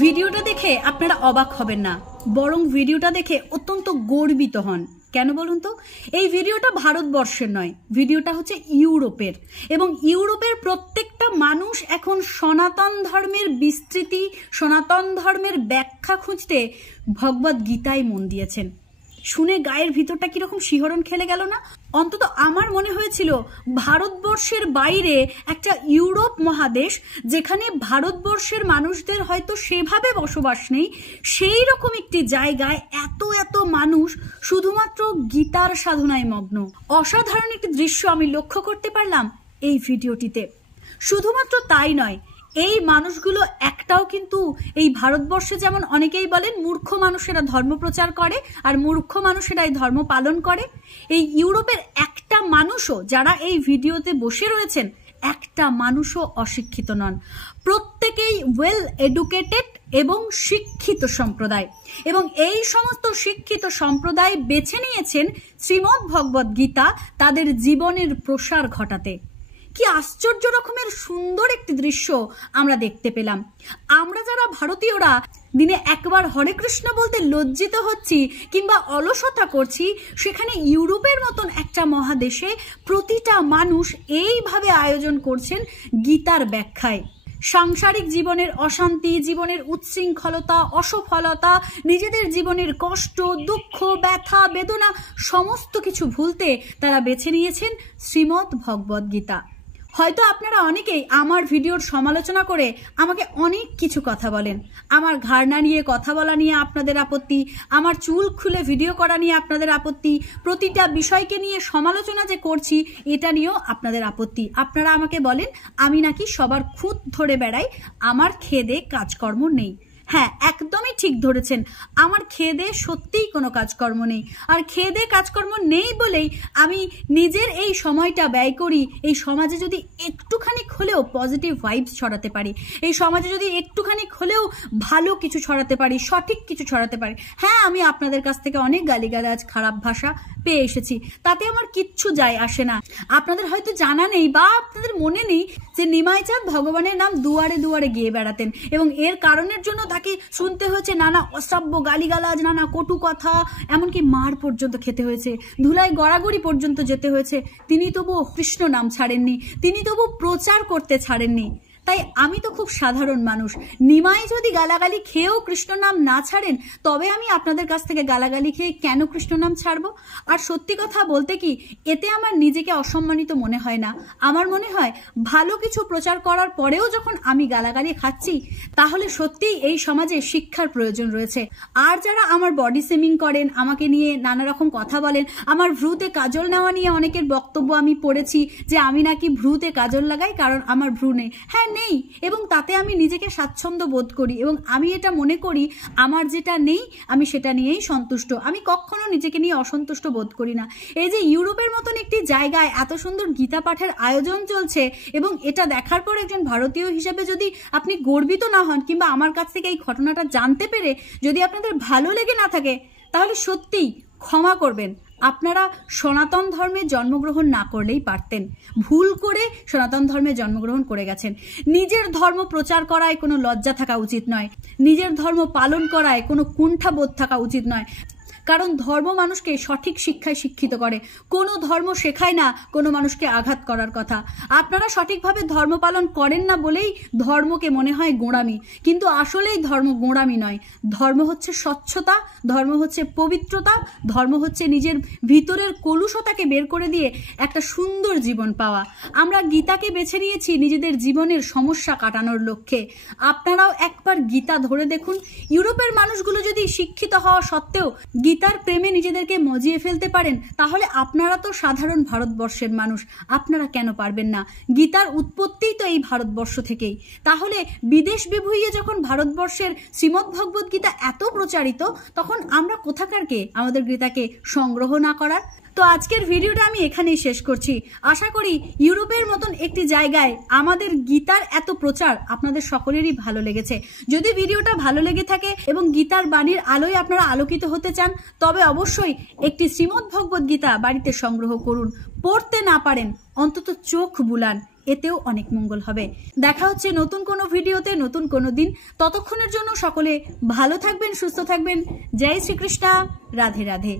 ভিডিওটা দেখে আপনারা অবাক হবেন না, বরং ভিডিওটা দেখে অত্যন্ত গর্বিত হন। কেন বলুন তো? এই ভিডিওটা ভারতবর্ষের নয়, ভিডিওটা হচ্ছে ইউরোপের। এবং ইউরোপের প্রত্যেকটা মানুষ এখন সনাতন ধর্মের বিস্তৃতি, সনাতন ধর্মের ব্যাখ্যা খুঁজতে ভগবদ গীতায় মন দিয়েছেন। শুনে গায়ের ভিতরটা কিরকম শিহরণ খেলে গেল না? অন্তত আমার মনে হয়েছিল ভারতবর্ষের বাইরে একটা ইউরোপ মহাদেশ, যেখানে ভারতবর্ষের মানুষদের হয়তো সেভাবে বসবাস নেই, সেই রকম একটি জায়গায় এত এত মানুষ শুধুমাত্র গীতার সাধনায় মগ্ন। অসাধারণ একটি দৃশ্য আমি লক্ষ্য করতে পারলাম এই ভিডিওটিতে। শুধুমাত্র তাই নয়, এই মানুষগুলো একটাও কিন্তু এই ভারতবর্ষে যেমন অনেকেই বলেন মূর্খ মানুষেরা ধর্ম প্রচার করে আর মূর্খ মানুষেরাই ধর্ম পালন করে, এই ইউরোপের একটা মানুষও, যারা এই ভিডিওতে বসে রয়েছেন, একটা মানুষও অশিক্ষিত নন। প্রত্যেকেই ওয়েল এডুকেটেড এবং শিক্ষিত সম্প্রদায়। এবং এই সমস্ত শিক্ষিত সম্প্রদায় বেছে নিয়েছেন শ্রীমদ্ ভগবদ গীতা তাদের জীবনের প্রসার ঘটাতে। কি আশ্চর্য রকমের সুন্দর একটি দৃশ্য আমরা দেখতে পেলাম। আমরা যারা ভারতীয়রা দিনে একবার হরে কৃষ্ণ বলতে লজ্জিত হচ্ছি কিংবা অলসতা করছি, সেখানে ইউরোপের মতন একটা মহাদেশে প্রতিটা মানুষ এইভাবে আয়োজন করছেন গীতার ব্যাখ্যায়। সাংসারিক জীবনের অশান্তি, জীবনের উচ্ছৃঙ্খলতা, অসফলতা, নিজেদের জীবনের কষ্ট, দুঃখ, ব্যথা, বেদনা সমস্ত কিছু ভুলতে তারা বেছে নিয়েছেন শ্রীমদ্ ভগবদ গীতা। হয়তো আপনারা অনেকেই আমার ভিডিওর সমালোচনা করে আমাকে অনেক কিছু কথা বলেন। আমার ঘাড়না নিয়ে কথা বলা নিয়ে আপনাদের আপত্তি, আমার চুল খুলে ভিডিও করা নিয়ে আপনাদের আপত্তি, প্রতিটা বিষয়কে নিয়ে সমালোচনা যে করছি এটা নিয়েও আপনাদের আপত্তি। আপনারা আমাকে বলেন আমি নাকি সবার খুঁত ধরে বেড়াই, আমার খেদে কাজকর্ম নেই। হ্যাঁ, একদমই ঠিক ধরেছেন, আমার খেদে সত্যিই কোনো কাজকর্ম নেই। আর খেদে কাজকর্ম নেই বলেই আমি নিজের এই সময়টা ব্যয় করি এই সমাজে যদি একটুখানি হলেও পজিটিভ ভাইবস ছড়াতে পারি, এই সমাজে যদি একটুখানি হলেও ভালো কিছু ছড়াতে পারি, সঠিক কিছু ছড়াতে পারি। হ্যাঁ, আমি আপনাদের কাছ থেকে অনেক গালিগালাজ, খারাপ ভাষা পেয়ে এসেছি, তাতে আমার কিচ্ছু যায় আসে না। আপনাদের হয়তো জানা নেই বা আপনাদের মনে নেই যে নিমাই চাঁদ ভগবানের নাম দুয়ারে দুয়ারে গিয়ে বেড়াতেন এবং এর কারণের জন্য তাকে শুনতে হয়েছে নানা অসভ্য গালিগালাজ, নানা কটু কথা, এমনকি মার পর্যন্ত খেতে হয়েছে, ধুলায় গড়াগড়ি পর্যন্ত যেতে হয়েছে। তিনি তবু কৃষ্ণ নাম ছাড়েননি, তিনি তবু প্রচার করতে ছাড়েননি। তাই আমি তো খুব সাধারণ মানুষ, নিমাই যদি গালাগালি খেয়েও কৃষ্ণ নাম না ছাড়েন, তবে আমি আপনাদের কাছ থেকে গালাগালি খেয়ে কেন কৃষ্ণ নাম ছাড়বো? আর সত্যি কথা বলতে কি, এতে আমার নিজেকে অসম্মানিত মনে হয় না। আমার মনে হয় ভালো কিছু প্রচার করার পরেও যখন আমি গালাগালি খাচ্ছি, তাহলে সত্যিই এই সমাজে শিক্ষার প্রয়োজন রয়েছে। আর যারা আমার বডি শেমিং করেন, আমাকে নিয়ে নানা রকম কথা বলেন, আমার ভ্রুতে কাজল নেওয়া নিয়ে অনেকের বক্তব্য আমি পড়েছি যে আমি নাকি ভ্রুতে কাজল লাগাই কারণ আমার ভ্রু নেই। হ্যাঁ, নেই, এবং তাতে আমি নিজেকে স্বাচ্ছন্দ্য বোধ করি এবং আমি এটা মনে করি আমার যেটা নেই আমি সেটা নিয়েই সন্তুষ্ট। আমি কখনো নিজেকে নিয়ে অসন্তুষ্ট বোধ করি না। এই যে ইউরোপের মতন একটি জায়গায় এত সুন্দর গীতা পাঠের আয়োজন চলছে এবং এটা দেখার পর একজন ভারতীয় হিসেবে যদি আপনি গর্বিত না হন কিংবা আমার কাছ থেকে এই ঘটনাটা জানতে পেরে যদি আপনাদের ভালো লেগে না থাকে, তাহলে সত্যিই ক্ষমা করবেন। আপনারা সনাতন ধর্মে জন্মগ্রহণ না করলেই পারতেন, ভুল করে সনাতন ধর্মে জন্মগ্রহণ করে গেছেন। নিজের ধর্ম প্রচার করায় কোনো লজ্জা থাকা উচিত নয়, নিজের ধর্ম পালন করায় কোনো কুণ্ঠাবোধ থাকা উচিত নয়, কারণ ধর্ম মানুষকে সঠিক শিক্ষায় শিক্ষিত করে। কোনো ধর্ম শেখায় না কোনো মানুষকে আঘাত করার কথা। আপনারা সঠিকভাবে ধর্ম পালন করেন না বলেই ধর্মকে মনে হয় গোঁড়ামি, কিন্তু আসলেই ধর্ম গোঁড়ামি নয়। ধর্ম হচ্ছে স্বচ্ছতা, ধর্ম হচ্ছে পবিত্রতা, ধর্ম হচ্ছে নিজের ভিতরের কলুষতাকে বের করে দিয়ে একটা সুন্দর জীবন পাওয়া। আমরা গীতাকে বেছে নিয়েছি নিজেদের জীবনের সমস্যা কাটানোর লক্ষ্যে। আপনারাও একবার গীতা ধরে দেখুন। ইউরোপের মানুষগুলো যদি শিক্ষিত হওয়া সত্ত্বেও গীতার প্রেমে নিজেদেরকে মজিয়ে ফেলতে পারেন, তাহলে আপনারা তো সাধারণ ভারতবর্ষের মানুষ, আপনারা কেন পারবেন না? গীতার উৎপত্তিই তো এই ভারতবর্ষ থেকেই। তাহলে বিদেশ বিভুঁইয়ে যখন ভারতবর্ষের শ্রীমদ্ ভগবদ গীতা এত প্রচারিত, তখন আমরা কোথাকার কে আমাদের গীতাকে সংগ্রহ না করার? তো আজকের ভিডিওটা আমি এখানেই শেষ করছি। আশা করি ইউরোপের মতন একটি জায়গায় আমাদের গীতার এত প্রচার আপনাদের সকলেরই ভালো লেগেছে। যদি ভিডিওটা ভালো লেগে থাকে এবং গীতার বাণীর আলোয় আপনারা আলোকিত হতে চান, তবে অবশ্যই একটি শ্রীমদ্ ভগবদ গীতা বাড়িতে সংগ্রহ করুন। পড়তে না পারেন অন্তত চোখ বুলান, এতেও অনেক মঙ্গল হবে। দেখা হচ্ছে নতুন কোনো ভিডিওতে, নতুন কোনো দিন। ততক্ষণের জন্য সকলে ভালো থাকবেন, সুস্থ থাকবেন। জয় শ্রীকৃষ্ণ, রাধে রাধে।